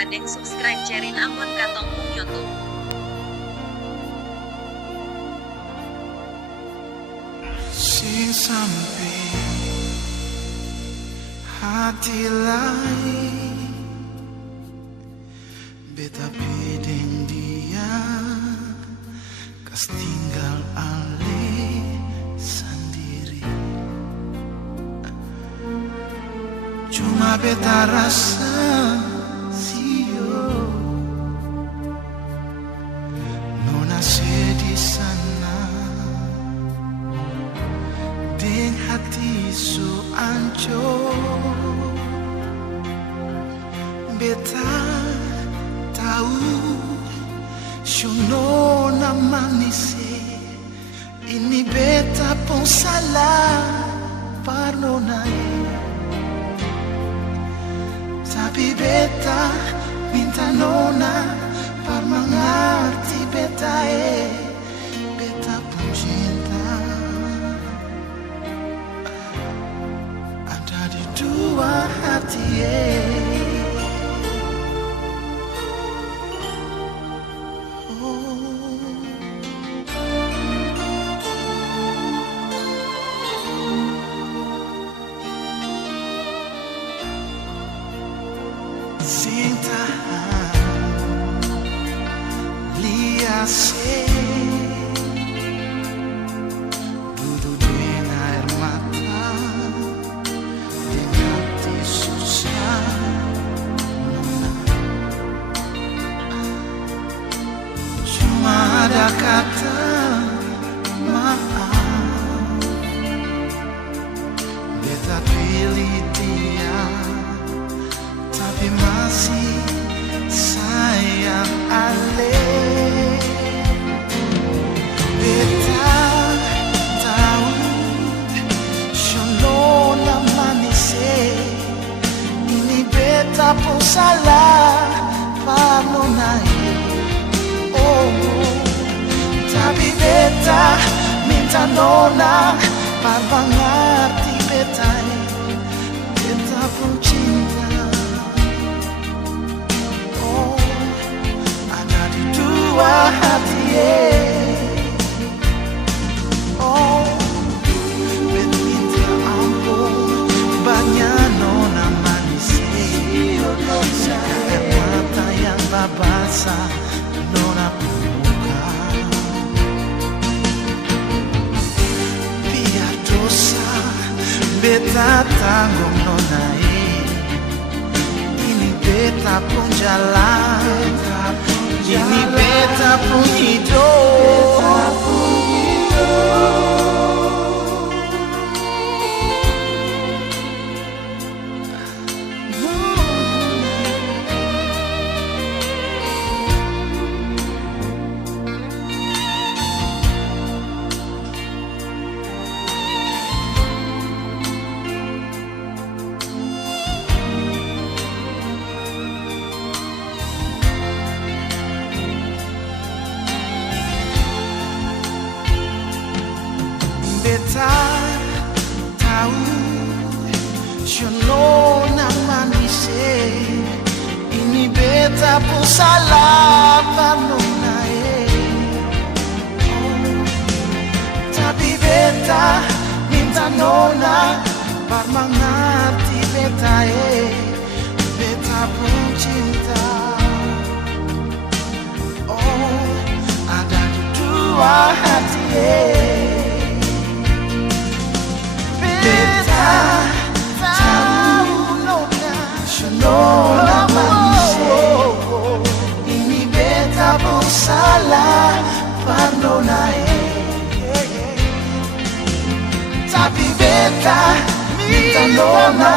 ladeng subscribe cerin ampun katong YouTube. Sing sampai hati lain beta pedeng dia kas tinggal ale sendiri. Cuma beta rasa sio nona sedih sana deng hati su ancur. Beta tahu shuno na manise ini beta pun salah parno nae, tapi beta minta nona par mengerti beta beta pun cinta ada di dua hati Cinta liase duduk dengan air mata dengan hati susah nona. Cuma ada kata maaf, beta pilih dia tapi masih sayang ale. Beta tahu shalom na manise ini beta pun salah parno nae. Oh, tapi beta minta nona par mengerti beta beta pun cinta. Dua hati oh, bet minta ampun banyak nona manis air mata yang babasa nona muka. Biar dosa beta tanggung nona ini beta pun jalan, ini beta pun hidup. Beta tahu shuno na manise ini beta pun salah parno nae. Tapi beta minta nona par mengerti beta beta pun cinta. Oh, ada dua hati beta tahu nona manise ini beta pun salah parno nae. Tapi beta minta nona